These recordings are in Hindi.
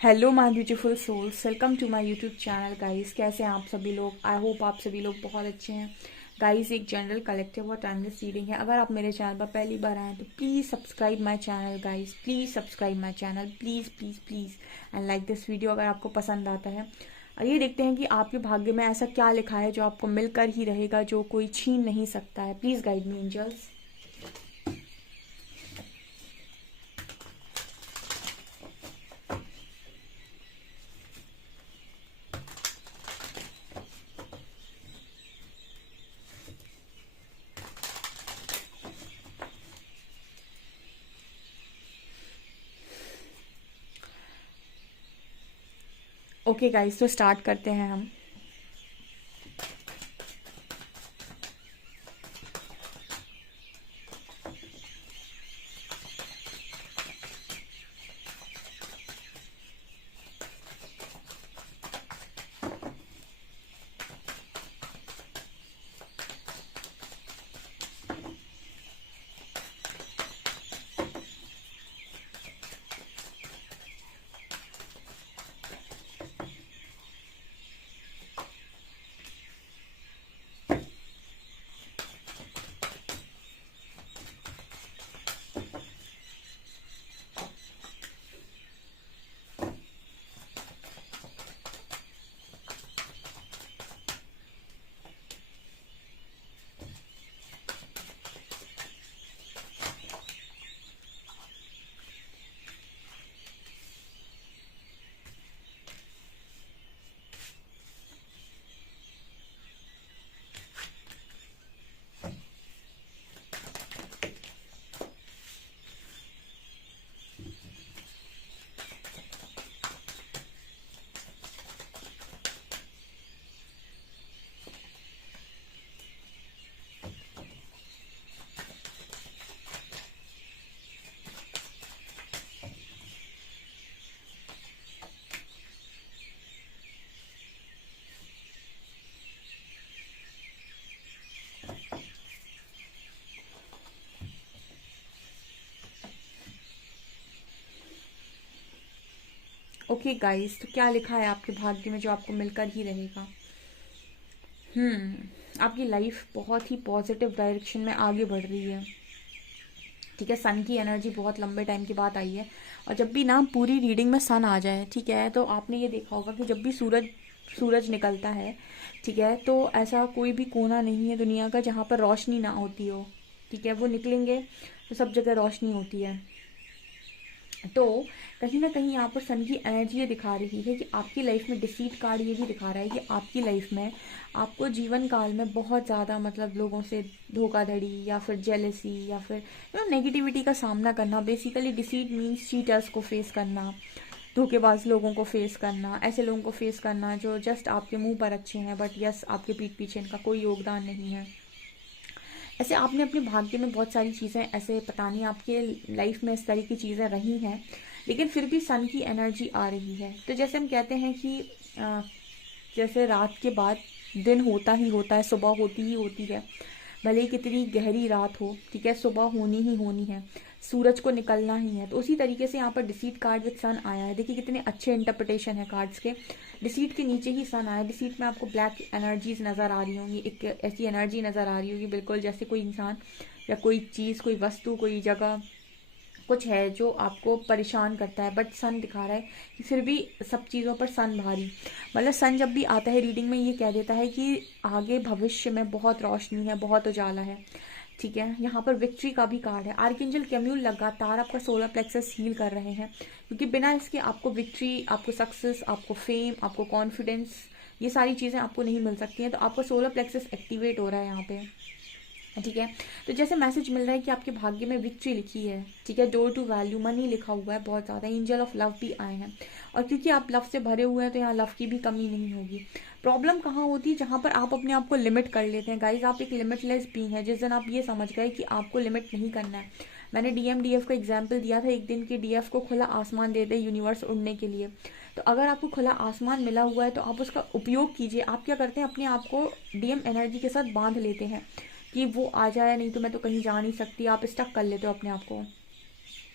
Hello my beautiful souls, welcome to my YouTube channel guys. कैसे हैं आप सभी लोग? आई होप आप सभी लोग बहुत अच्छे हैं गाइस। एक जनरल कलेक्टिव और टाइमलेस रीडिंग है। अगर आप मेरे चैनल पर पहली बार आए तो please subscribe my channel guys, please subscribe my channel, please please please and like this video अगर आपको पसंद आता है। आइए देखते हैं कि आपके भाग्य में ऐसा क्या लिखा है जो आपको मिलकर ही रहेगा, जो कोई छीन नहीं सकता है। Please guide me angels. Okay guys, तो स्टार्ट करते हैं हम। ओके गाइस, तो क्या लिखा है आपके भाग्य में जो आपको मिलकर ही रहेगा? आपकी लाइफ बहुत ही पॉजिटिव डायरेक्शन में आगे बढ़ रही है। ठीक है, सन की एनर्जी बहुत लंबे टाइम के बाद आई है। और जब भी ना पूरी रीडिंग में सन आ जाए, ठीक है, तो आपने ये देखा होगा कि जब भी सूरज सूरज निकलता है, ठीक है, तो ऐसा कोई भी कोना नहीं है दुनिया का जहाँ पर रोशनी ना होती हो। ठीक है, वो निकलेंगे तो सब जगह रोशनी होती है। तो कहीं ना कहीं यहाँ पर सन की एनर्जी ये दिखा रही है कि आपकी लाइफ में डिसीट कार्ड ये भी दिखा रहा है कि आपकी लाइफ में आपको जीवन काल में बहुत ज़्यादा मतलब लोगों से धोखाधड़ी या फिर जेलसी या फिर नेगेटिविटी का सामना करना। बेसिकली डिसीट मीन्स चीटर्स को फेस करना, धोखेबाज लोगों को फेस करना, ऐसे लोगों को फेस करना जो जस्ट आपके मुंह पर अच्छे हैं बट यस आपके पीठ पीछे इनका कोई योगदान नहीं है। ऐसे आपने अपने भाग्य में बहुत सारी चीज़ें, ऐसे पता नहीं आपके लाइफ में इस तरह की चीज़ें रही हैं, लेकिन फिर भी सन की एनर्जी आ रही है। तो जैसे हम कहते हैं कि जैसे रात के बाद दिन होता ही होता है, सुबह होती ही होती है। भले ही कितनी गहरी रात हो, ठीक है, सुबह होनी ही होनी है, सूरज को निकलना ही है। तो उसी तरीके से यहाँ पर डिसीट कार्ड विद सन आया है। देखिए कितने अच्छे इंटरप्रिटेशन है कार्ड्स के। डिसीट के नीचे ही सन आया। डिसीट में आपको ब्लैक एनर्जीज नज़र आ रही होंगी, एक ऐसी एनर्जी नज़र आ रही होगी बिल्कुल जैसे कोई इंसान या कोई चीज़, कोई वस्तु, कोई जगह कुछ है जो आपको परेशान करता है। बट सन दिखा रहा है कि फिर भी सब चीज़ों पर सन भारी। मतलब सन जब भी आता है रीडिंग में ये कह देता है कि आगे भविष्य में बहुत रोशनी है, बहुत उजाला है। ठीक है, यहाँ पर विक्ट्री का भी कार्ड है। आर्कएंजल कैम्यूल लगातार आपका सोलर प्लेक्सस हील कर रहे हैं, क्योंकि बिना इसके आपको विक्ट्री, आपको सक्सेस, आपको फेम, आपको कॉन्फिडेंस, ये सारी चीज़ें आपको नहीं मिल सकती हैं। तो आपका सोलर प्लेक्सस एक्टिवेट हो रहा है यहाँ पे। ठीक है, तो जैसे मैसेज मिल रहा है कि आपके भाग्य में विक्ट्री लिखी है। ठीक है, डोर टू वैल्यू मनी लिखा हुआ है बहुत ज़्यादा। एंजल ऑफ लव भी आए हैं, और क्योंकि आप लव से भरे हुए हैं तो यहाँ लव की भी कमी नहीं होगी। प्रॉब्लम कहाँ होती है? जहाँ पर आप अपने आप को लिमिट कर लेते हैं। गाइज, आप एक लिमिटलेस बीइंग है। जिस दिन आप ये समझ गए कि आपको लिमिट नहीं करना है, मैंने डीएमडीएफ का एग्जाम्पल दिया था, एक दिन के डीएफ को खुला आसमान दे दे यूनिवर्स उड़ने के लिए। तो अगर आपको खुला आसमान मिला हुआ है तो आप उसका उपयोग कीजिए। आप क्या करते हैं, अपने आप को डीएम एनर्जी के साथ बांध लेते हैं कि वो आ जाए, नहीं तो मैं तो कहीं जा नहीं सकती। आप स्टक कर लेते हो अपने आप को।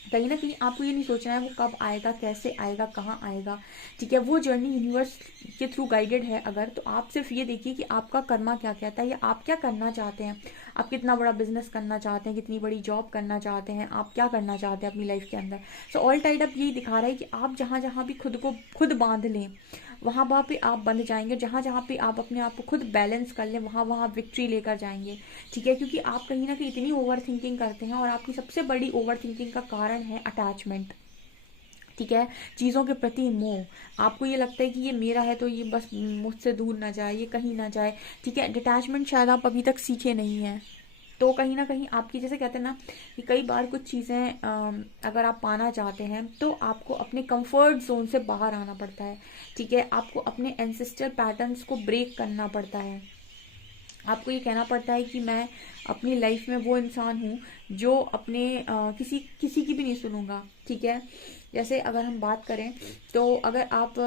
कहीं ना कहीं आपको ये नहीं सोचना है वो कब आएगा, कैसे आएगा, कहाँ आएगा, ठीक है। वो जर्नी यूनिवर्स के थ्रू गाइडेड है अगर, तो आप सिर्फ ये देखिए कि आपका कर्मा क्या कहता है, या आप क्या करना चाहते हैं। आप कितना बड़ा बिजनेस करना चाहते हैं, कितनी बड़ी जॉब करना चाहते हैं, आप क्या करना चाहते हैं अपनी लाइफ के अंदर। सो ऑल टाइड अप यही दिखा रहा है कि आप जहाँ जहाँ भी खुद को खुद बांध लें, वहाँ वहाँ पे आप बंध जाएंगे। जहाँ जहाँ पे आप अपने आप को खुद बैलेंस कर लें, वहाँ वहाँ विक्ट्री लेकर जाएंगे, ठीक है। क्योंकि आप कहीं ना कहीं इतनी ओवर थिंकिंग करते हैं, और आपकी सबसे बड़ी ओवर थिंकिंग का कारण है अटैचमेंट, ठीक है। चीज़ों के प्रति मोह। आपको ये लगता है कि ये मेरा है तो ये बस मुझसे दूर ना जाए, ये कहीं ना जाए, ठीक है। डिटैचमेंट शायद आप अभी तक सीखे नहीं हैं। तो कहीं ना कहीं आपकी, जैसे कहते हैं ना कि कई बार कुछ चीज़ें अगर आप पाना चाहते हैं तो आपको अपने कंफर्ट जोन से बाहर आना पड़ता है, ठीक है। आपको अपने एंसेस्टर पैटर्न्स को ब्रेक करना पड़ता है। आपको ये कहना पड़ता है कि मैं अपनी लाइफ में वो इंसान हूँ जो अपने किसी किसी की भी नहीं सुनूंगा, ठीक है। जैसे अगर हम बात करें तो अगर आप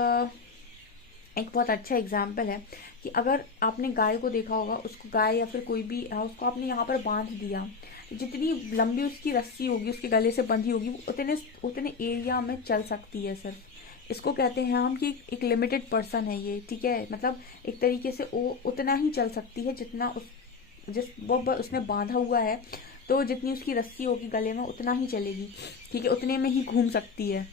एक बहुत अच्छा एग्जाम्पल है कि अगर आपने गाय को देखा होगा, उसको गाय या फिर कोई भी उसको आपने यहाँ पर बांध दिया, जितनी लंबी उसकी रस्सी होगी उसके गले से बंधी होगी, वो उतने उतने एरिया में चल सकती है सिर्फ। इसको कहते हैं हम कि एक लिमिटेड पर्सन है ये, ठीक है। मतलब एक तरीके से वो उतना ही चल सकती है जितना वो उसने बांधा हुआ है, तो जितनी उसकी रस्सी होगी गले में उतना ही चलेगी, ठीक है। उतने में ही घूम सकती है,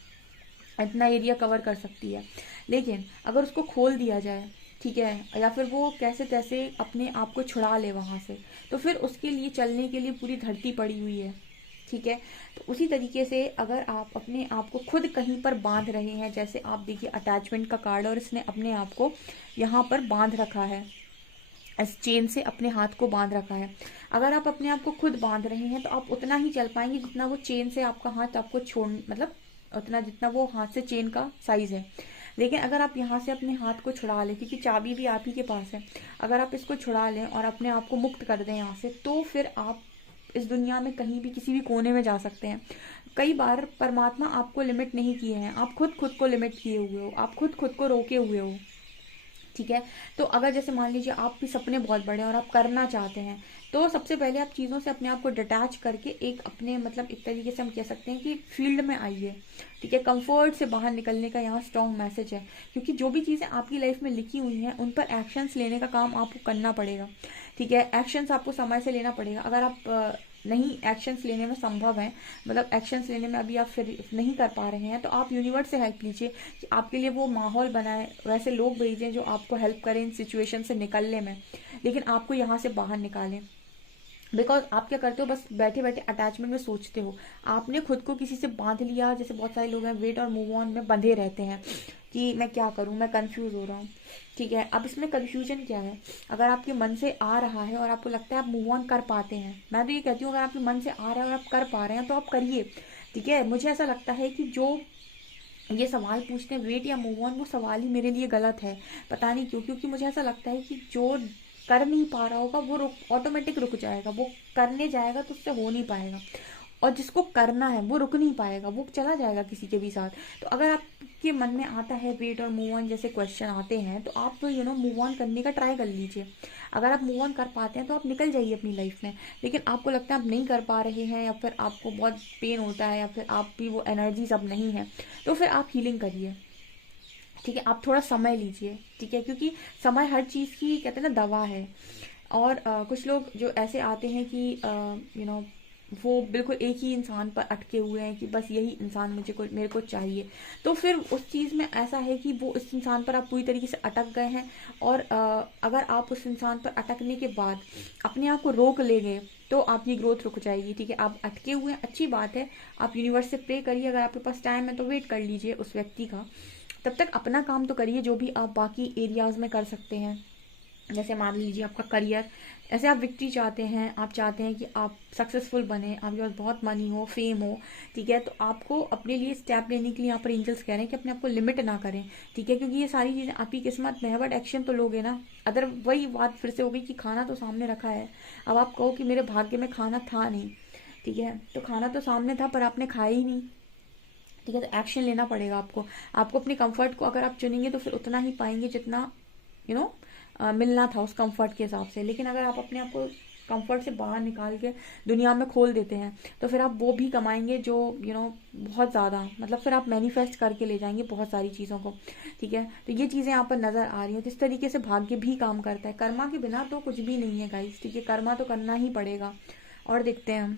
इतना एरिया कवर कर सकती है। लेकिन अगर उसको खोल दिया जाए, ठीक है, या फिर वो कैसे तैसे अपने आप को छुड़ा ले वहां से, तो फिर उसके लिए चलने के लिए पूरी धरती पड़ी हुई है, ठीक है। तो उसी तरीके से अगर आप अपने आप को खुद कहीं पर बांध रहे हैं, जैसे आप देखिए अटैचमेंट का कार्ड, और इसने अपने आप को यहाँ पर बांध रखा है, इस चेन से अपने हाथ को बांध रखा है। अगर आप अपने आप को खुद बांध रहे हैं तो आप उतना ही चल पाएंगे जितना वो चेन से आपका हाथ आपको छोड़, मतलब उतना जितना वो हाथ से चेन का साइज है। लेकिन अगर आप यहाँ से अपने हाथ को छुड़ा लें, क्योंकि चाबी भी आप ही के पास है, अगर आप इसको छुड़ा लें और अपने आप को मुक्त कर दें यहाँ से, तो फिर आप इस दुनिया में कहीं भी किसी भी कोने में जा सकते हैं। कई बार परमात्मा आपको लिमिट नहीं किए हैं, आप खुद खुद को लिमिट किए हुए हो, आप खुद खुद को रोके हुए हो, ठीक है। तो अगर जैसे मान लीजिए आपके सपने बहुत बड़े हैं और आप करना चाहते हैं, तो सबसे पहले आप चीज़ों से अपने आप को डिटैच करके एक अपने, मतलब एक तरीके से हम कह सकते हैं कि फील्ड में आइए, ठीक है। कंफर्ट से बाहर निकलने का यहाँ स्ट्रॉन्ग मैसेज है, क्योंकि जो भी चीज़ें आपकी लाइफ में लिखी हुई हैं उन पर एक्शंस लेने का काम आपको करना पड़ेगा, ठीक है। एक्शंस आपको समय से लेना पड़ेगा। अगर आप नहीं एक्शंस लेने में संभव है, मतलब एक्शंस लेने में अभी आप फिर नहीं कर पा रहे हैं, तो आप यूनिवर्स से हेल्प लीजिए कि आपके लिए वो माहौल बनाए, वैसे लोग भेजें जो आपको हेल्प करें इन सिचुएशन से निकलने में, लेकिन आपको यहाँ से बाहर निकालें। बिकॉज आप क्या करते हो, बस बैठे बैठे अटैचमेंट में सोचते हो। आपने खुद को किसी से बांध लिया, जैसे बहुत सारे लोग हैं वेट और मूव ऑन में बंधे रहते हैं कि मैं क्या करूं, मैं कंफ्यूज हो रहा हूँ, ठीक है। अब इसमें कंफ्यूजन क्या है, अगर आपके मन से आ रहा है और आपको लगता है आप मूव ऑन कर पाते हैं, मैं तो ये कहती हूँ अगर आपके मन से आ रहा है और आप कर पा रहे हैं तो आप करिए, ठीक है। मुझे ऐसा लगता है कि जो ये सवाल पूछते हैं वेट या मूव ऑन, वो सवाल ही मेरे लिए गलत है। पता नहीं क्यों, क्योंकि मुझे ऐसा लगता है कि जो कर नहीं पा रहा होगा वो ऑटोमेटिक रुक जाएगा, वो करने जाएगा तो उससे हो नहीं पाएगा। और जिसको करना है वो रुक नहीं पाएगा, वो चला जाएगा किसी के भी साथ। तो अगर आपके मन में आता है वेट और मूव ऑन जैसे क्वेश्चन आते हैं, तो आप मूव ऑन करने का ट्राई कर लीजिए। अगर आप मूव ऑन कर पाते हैं तो आप निकल जाइए अपनी लाइफ में। लेकिन आपको लगता है आप नहीं कर पा रहे हैं, या फिर आपको बहुत पेन होता है, या फिर आप भी वो एनर्जीज अब नहीं है, तो फिर आप हीलिंग करिए, ठीक है। आप थोड़ा समय लीजिए, ठीक है, क्योंकि समय हर चीज़ की कहते हैं ना दवा है। और कुछ लोग जो ऐसे आते हैं कि वो बिल्कुल एक ही इंसान पर अटके हुए हैं कि बस यही इंसान मेरे को चाहिए, तो फिर उस चीज़ में ऐसा है कि वो इस इंसान पर आप पूरी तरीके से अटक गए हैं। और अगर आप उस इंसान पर अटकने के बाद अपने आप को रोक ले गए तो आपकी ग्रोथ रुक जाएगी, ठीक है। आप अटके हुए हैं, अच्छी बात है, आप यूनिवर्स से प्रे करिए, अगर आपके पास टाइम है तो वेट कर लीजिए उस व्यक्ति का। तब तक अपना काम तो करिए जो भी आप बाकी एरियाज में कर सकते हैं। जैसे मान लीजिए आपका करियर, ऐसे आप विक्ट्री चाहते हैं, आप चाहते हैं कि आप सक्सेसफुल बने, आपके पास बहुत मनी हो, फेम हो, ठीक है। तो आपको अपने लिए स्टेप लेने के लिए यहाँ पर एंजल्स कह रहे हैं कि अपने आप को लिमिट ना करें, ठीक है, क्योंकि ये सारी चीज़ें आपकी किस्मत में है, बट एक्शन तो लोगे ना। अदर वही बात फिर से होगी कि खाना तो सामने रखा है, अब आप कहो कि मेरे भाग्य में खाना था नहीं, ठीक है, तो खाना तो सामने था पर आपने खाया ही नहीं, ठीक है। तो एक्शन लेना पड़ेगा आपको। आपको अपने कंफर्ट को अगर आप चुनेंगे तो फिर उतना ही पाएंगे जितना यू नो मिलना था उस कंफर्ट के हिसाब से। लेकिन अगर आप अपने आप को कंफर्ट से बाहर निकाल के दुनिया में खोल देते हैं, तो फिर आप वो भी कमाएंगे जो बहुत ज़्यादा, मतलब फिर आप मैनिफेस्ट करके ले जाएंगे बहुत सारी चीज़ों को। ठीक है, तो ये चीज़ें यहाँ पर नज़र आ रही हैं। तो इस तरीके से भाग्य भी काम करता है, कर्मा के बिना तो कुछ भी नहीं है गाइस। ठीक है, कर्मा तो करना ही पड़ेगा। और देखते हैं हम।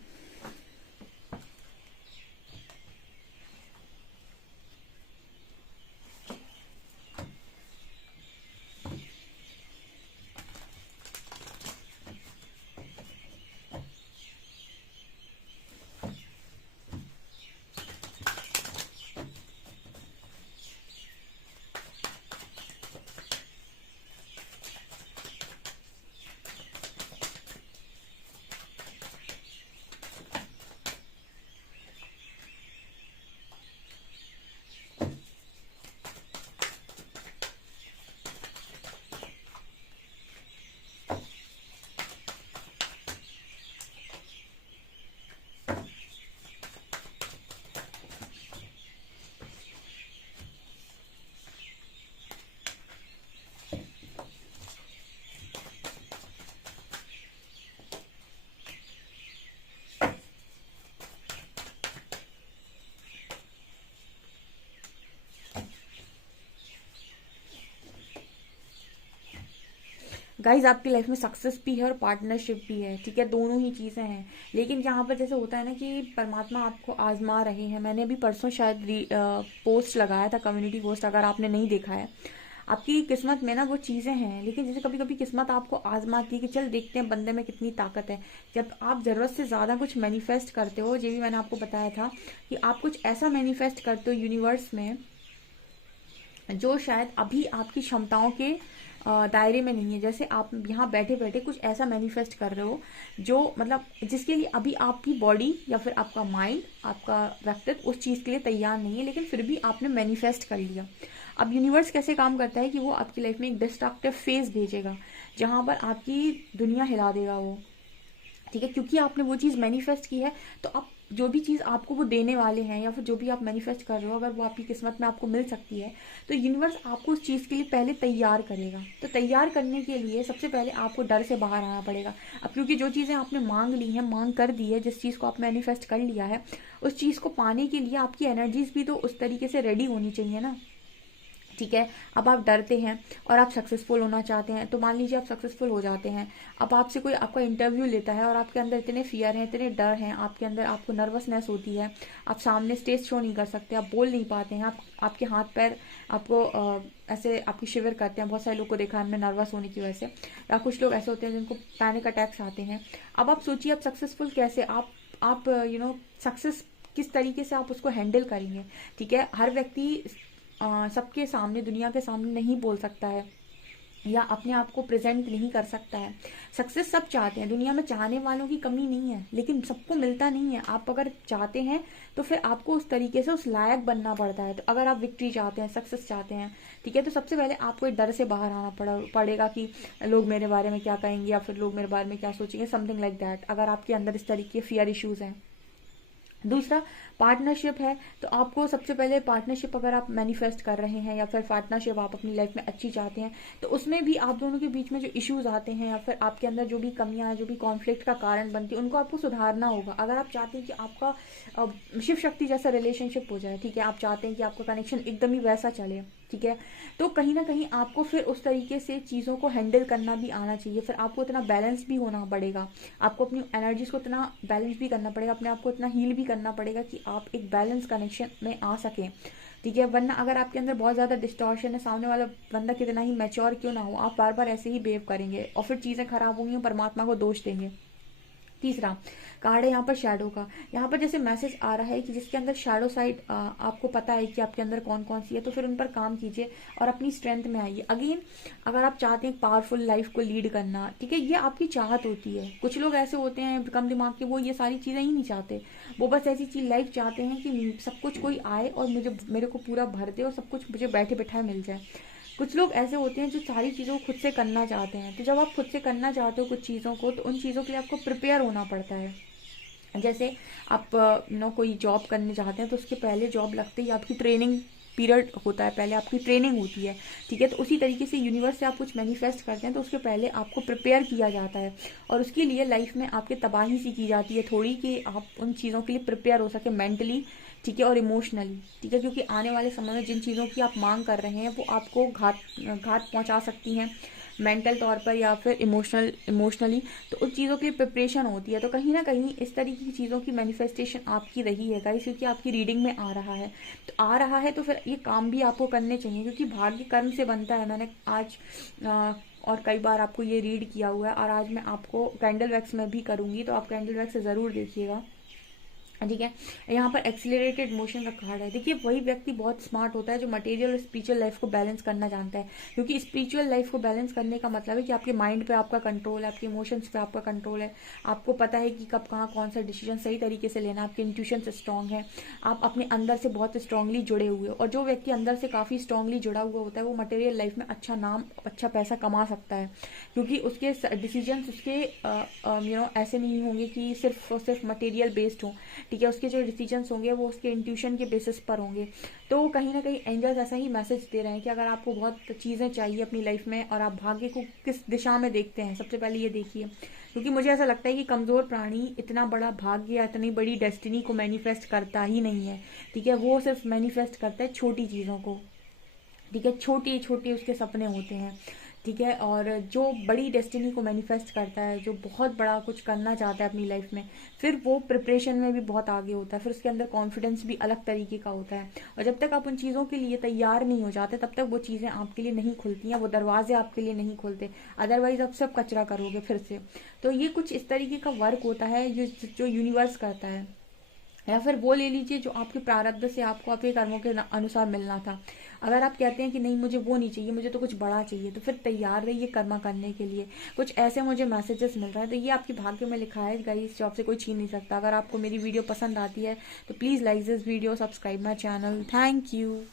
गाइज आपकी लाइफ में सक्सेस भी है और पार्टनरशिप भी है। ठीक है, दोनों ही चीज़ें हैं। लेकिन यहाँ पर जैसे होता है ना कि परमात्मा आपको आजमा रहे हैं। मैंने भी परसों शायद पोस्ट लगाया था, कम्युनिटी पोस्ट, अगर आपने नहीं देखा है। आपकी किस्मत में ना वो चीज़ें हैं, लेकिन जैसे कभी कभी किस्मत आपको आजमाती है कि चल देखते हैं बंदे में कितनी ताकत है। जब आप ज़रूरत से ज़्यादा कुछ मैनिफेस्ट करते हो, ये भी मैंने आपको बताया था कि आप कुछ ऐसा मैनिफेस्ट करते हो यूनिवर्स में जो शायद अभी आपकी क्षमताओं के दायरे में नहीं है। जैसे आप यहाँ बैठे बैठे कुछ ऐसा मैनिफेस्ट कर रहे हो जो मतलब जिसके लिए अभी आपकी बॉडी या फिर आपका माइंड, आपका व्यक्तित्व उस चीज़ के लिए तैयार नहीं है, लेकिन फिर भी आपने मैनिफेस्ट कर लिया। अब यूनिवर्स कैसे काम करता है कि वो आपकी लाइफ में एक डिस्ट्रक्टिव फेज भेजेगा जहाँ पर आपकी दुनिया हिला देगा वो। ठीक है, क्योंकि आपने वो चीज़ मैनिफेस्ट की है, तो अब जो भी चीज़ आपको वो देने वाले हैं या फिर जो भी आप मैनिफेस्ट कर रहे हो, अगर वो आपकी किस्मत में आपको मिल सकती है, तो यूनिवर्स आपको उस चीज़ के लिए पहले तैयार करेगा। तो तैयार करने के लिए सबसे पहले आपको डर से बाहर आना पड़ेगा। अब क्योंकि जो चीज़ें आपने मांग ली हैं, मांग कर दी है, जिस चीज़ को आप मैनिफेस्ट कर लिया है, उस चीज़ को पाने के लिए आपकी एनर्जीज भी तो उस तरीके से रेडी होनी चाहिए ना। ठीक है, अब आप डरते हैं और आप सक्सेसफुल होना चाहते हैं, तो मान लीजिए आप सक्सेसफुल हो जाते हैं। अब आपसे कोई आपका इंटरव्यू लेता है और आपके अंदर इतने फियर हैं, इतने डर हैं आपके अंदर, आपको नर्वसनेस होती है, आप सामने स्टेज शो नहीं कर सकते, आप बोल नहीं पाते हैं, आपके हाथ पैर आपको ऐसे आपकी शिविर करते हैं। बहुत सारे लोग को देखा है हमने नर्वस होने की वजह से, या कुछ लोग ऐसे होते हैं जिनको पैनिक अटैक्स आते हैं। अब आप सोचिए आप सक्सेसफुल कैसे, आप सक्सेस किस तरीके से आप उसको हैंडल करेंगे। ठीक है, हर व्यक्ति सबके सामने, दुनिया के सामने नहीं बोल सकता है या अपने आप को प्रेजेंट नहीं कर सकता है। सक्सेस सब चाहते हैं, दुनिया में चाहने वालों की कमी नहीं है, लेकिन सबको मिलता नहीं है। आप अगर चाहते हैं तो फिर आपको उस तरीके से उस लायक बनना पड़ता है। तो अगर आप विक्ट्री चाहते हैं, सक्सेस चाहते हैं, ठीक है, तो सबसे पहले आपको डर से बाहर आना पड़ेगा कि लोग मेरे बारे में क्या कहेंगे या फिर लोग मेरे बारे में क्या सोचेंगे, समथिंग लाइक दैट, अगर आपके अंदर इस तरीके के फियर इश्यूज हैं। दूसरा पार्टनरशिप है, तो आपको सबसे पहले पार्टनरशिप अगर आप मैनिफेस्ट कर रहे हैं या फिर पार्टनरशिप आप अपनी लाइफ में अच्छी चाहते हैं, तो उसमें भी आप दोनों के बीच में जो इश्यूज आते हैं या फिर आपके अंदर जो भी कमियां हैं, जो भी कॉन्फ्लिक्ट का कारण बनती है, उनको आपको सुधारना होगा। अगर आप चाहते हैं कि आपका शिव शक्ति जैसा रिलेशनशिप हो जाए, ठीक है, आप चाहते हैं कि आपका कनेक्शन एकदम ही वैसा चले, ठीक है, तो कहीं ना कहीं आपको फिर उस तरीके से चीज़ों को हैंडल करना भी आना चाहिए। फिर आपको इतना बैलेंस भी होना पड़ेगा, आपको अपनी एनर्जीज को इतना बैलेंस भी करना पड़ेगा, अपने आप को इतना हील भी करना पड़ेगा कि आप एक बैलेंस कनेक्शन में आ सकें। ठीक है, वरना अगर आपके अंदर बहुत ज़्यादा डिस्टॉर्शन है, सामने वाला बंदा कितना ही मैच्योर क्यों ना हो, आप बार बार ऐसे ही बिहेव करेंगे और फिर चीज़ें खराब होंगी, परमात्मा को दोष देंगे। तीसरा कार्ड है यहाँ पर शैडो का। यहाँ पर जैसे मैसेज आ रहा है कि जिसके अंदर शैडो साइड आपको पता है कि आपके अंदर कौन कौन सी है, तो फिर उन पर काम कीजिए और अपनी स्ट्रेंथ में आइए। अगेन अगर आप चाहते हैं पावरफुल लाइफ को लीड करना, ठीक है, ये आपकी चाहत होती है। कुछ लोग ऐसे होते हैं कम दिमाग के, वो ये सारी चीज़ें ही नहीं चाहते, वो बस ऐसी चीज लाइफ चाहते हैं कि सब कुछ कोई आए और मेरे को पूरा भर दे और सब कुछ मुझे बैठे बैठाए मिल जाए। कुछ लोग ऐसे होते हैं जो सारी चीज़ों को खुद से करना चाहते हैं। तो जब आप खुद से करना चाहते हो कुछ चीज़ों को, तो उन चीज़ों के लिए आपको प्रिपेयर होना पड़ता है। जैसे आप कोई जॉब करने चाहते हैं, तो उसके पहले जॉब लगते ही आपकी ट्रेनिंग पीरियड होता है, पहले आपकी ट्रेनिंग होती है, ठीक है। तो उसी तरीके से यूनिवर्स से आप कुछ मैनिफेस्ट करते हैं तो उसके पहले आपको प्रिपेयर किया जाता है, और उसके लिए लाइफ में आपके तबाही सी की जाती है थोड़ी, कि आप उन चीज़ों के लिए प्रिपेयर हो सके मेंटली, ठीक है, और इमोशनली, ठीक है। क्योंकि आने वाले समय में जिन चीज़ों की आप मांग कर रहे हैं वो आपको घात पहुंचा सकती हैं मेंटल तौर पर या फिर इमोशनली। तो उन चीज़ों की प्रिपरेशन होती है। तो कहीं ना कहीं इस तरीके की चीज़ों की मैनिफेस्टेशन आपकी रही है गाइस, क्योंकि आपकी रीडिंग में आ रहा है। तो आ रहा है तो फिर ये काम भी आपको करने चाहिए, क्योंकि भाग्य कर्म से बनता है। मैंने आज और कई बार आपको ये रीड किया हुआ है, और आज मैं आपको कैंडल वैक्स में भी करूँगी, तो आप कैंडल वैक्स ज़रूर देखिएगा, ठीक है। यहाँ पर एक्सिलरेटेड मोशन का कार्ड है। देखिए वही व्यक्ति बहुत स्मार्ट होता है जो मटेरियल और स्पिरिचुअल लाइफ को बैलेंस करना जानता है, क्योंकि स्पिरिचुअल लाइफ को बैलेंस करने का मतलब है कि आपके माइंड पे आपका कंट्रोल है, आपके इमोशंस पे आपका कंट्रोल है, आपको पता है कि कब कहाँ कौन सा डिसीजन सही तरीके से लेना, आपके इंट्यूशन से स्ट्रांग है, आप अपने अंदर से बहुत स्ट्रांगली जुड़े हुए हो। और जो व्यक्ति अंदर से काफ़ी स्ट्रांगली जुड़ा हुआ होता है वो मटेरियल लाइफ में अच्छा नाम, अच्छा पैसा कमा सकता है, क्योंकि उसके डिसीजन उसके ऐसे नहीं होंगे कि सिर्फ और सिर्फ मटेरियल बेस्ड हो, ठीक है। उसके जो डिसीजंस होंगे वो उसके इंट्यूशन के बेसिस पर होंगे। तो कहीं ना कहीं एंजल्स ऐसा ही मैसेज दे रहे हैं कि अगर आपको बहुत चीज़ें चाहिए अपनी लाइफ में और आप भाग्य को किस दिशा में देखते हैं, सबसे पहले ये देखिए। क्योंकि मुझे ऐसा लगता है कि कमज़ोर प्राणी इतना बड़ा भाग्य या इतनी बड़ी डेस्टिनी को मैनिफेस्ट करता ही नहीं है, ठीक है। वो सिर्फ मैनिफेस्ट करता है छोटी चीज़ों को, ठीक है। छोटी छोटी उसके सपने होते हैं, ठीक है। और जो बड़ी डेस्टिनी को मैनिफेस्ट करता है, जो बहुत बड़ा कुछ करना चाहता है अपनी लाइफ में, फिर वो प्रिपरेशन में भी बहुत आगे होता है, फिर उसके अंदर कॉन्फिडेंस भी अलग तरीके का होता है। और जब तक आप उन चीज़ों के लिए तैयार नहीं हो जाते तब तक वो चीज़ें आपके लिए नहीं खुलती हैं, वो दरवाजे आपके लिए नहीं खुलते, अदरवाइज आप सब कचरा करोगे फिर से। तो ये कुछ इस तरीके का वर्क होता है जो यूनिवर्स करता है। या फिर वो ले लीजिए जो आपके प्रारब्ध से आपको आपके कर्मों के अनुसार मिलना था। अगर आप कहते हैं कि नहीं मुझे वो नहीं चाहिए, मुझे तो कुछ बड़ा चाहिए, तो फिर तैयार रहिए कर्मा करने के लिए। कुछ ऐसे मुझे मैसेजेस मिल रहा है, तो ये आपके भाग्य में लिखा है गाइस, जो आपसे कोई छीन नहीं सकता। अगर आपको मेरी वीडियो पसंद आती है तो please like this video, subscribe my channel. Thank you.